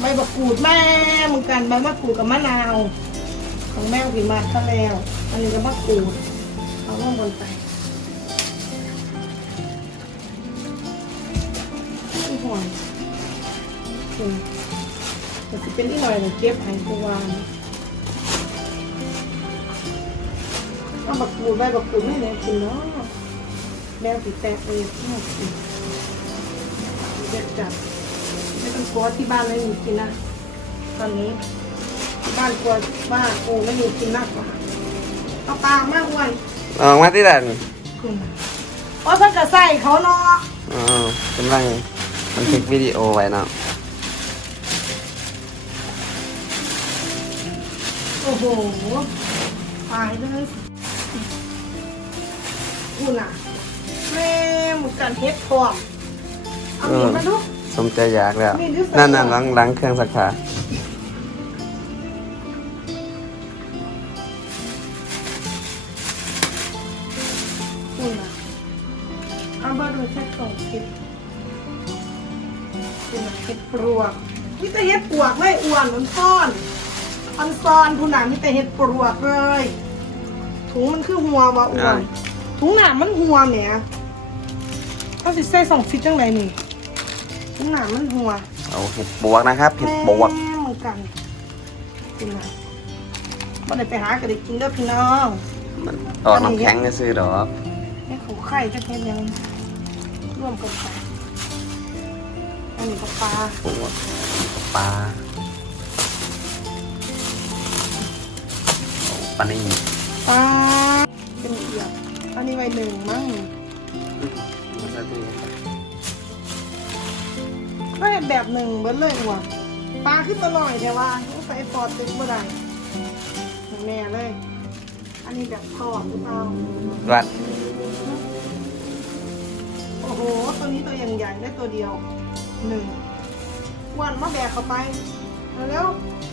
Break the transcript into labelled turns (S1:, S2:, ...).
S1: ใบมะกรูดแม่เหมือนกันใบมะกรูดกับมะนาว ของแม่ผีมาซะแล้วอันนี้ก็มะกรูดเอาลงบนไปที่ห่อนอืมแต่สิเป็นที่หน่อยเลยเก็บให้ตัววานเอาบักกรูดใบบักกรูดไม่แน่กินเนาะแมวติดแตกเลยน่ากินเด็ดจัด กลัวที่บ้านไม่มีกินนะ ตอนนี้บ้านกลัวบ้านโอ้ไม่มีกินมากกว่าเอาปลามากอ้วน
S2: ออกมาที่ดัน
S1: คุณโอ้ยเพิ่นจะใส่เขาเนาะ
S2: อ๋อกำลังบันทึกวิดีโอไว้เนาะ
S1: โอ้โหตายเลยคุณอะแม่หมดกันเฮ็ดพร้อมเอามีดมาดู
S2: สมใจอยากแล้ว
S1: มีดิสไซน์
S2: นั่นน่ะล้างล้างเครื่องซักผ้า
S1: คุณอะเอามาดูแค่สองคลิปคุณอะเฮ็ดปลวกมีแต่เฮ็ดปลวกเลยอ้วนมันซ่อนอันซอนคุณอะมีแต่เฮ็ดปลวกเลย ถุงมันคือหัวบ่อ้วน ถุงหนามมันหัวแหมเขาสิใส่สองฟิตจังไรนี่ ถุงหนามมันหัว
S2: เอาเห็ดบวกนะครับเห็ดบวก
S1: แม่เหมือนกันคุณอะบ่ได้ไปหากระดิกกินเด้อพี่น้อง
S2: มันออกน้ำแข็งก็ซื้อดอก
S1: นี่ขู่ไข่จะเป็นยังร่วมกันไปอันนี้ก็ปลา
S2: บวกปลาปลานี่
S1: ปลาเป็นเอียบอันนี้ไว้หนึ่งมั้ง ก็เห็นแบบหนึ่งเบิ้ลเลยว่ะปลาขึ้นมาหน่อยแต่ว่าต้องใส่ฟอร์ดตึงเมื่อไหร่แม่เลย อันนี้แบบทอดหรือเปล่า
S2: วัด
S1: โอ้โห ตัวนี้ตัวอย่างใหญ่ได้ตัวเดียวหนึ่งอ้วันมาแบกเข้าไปเอาเร็วเอาไปแค่ตู้เย็นนะเร็ว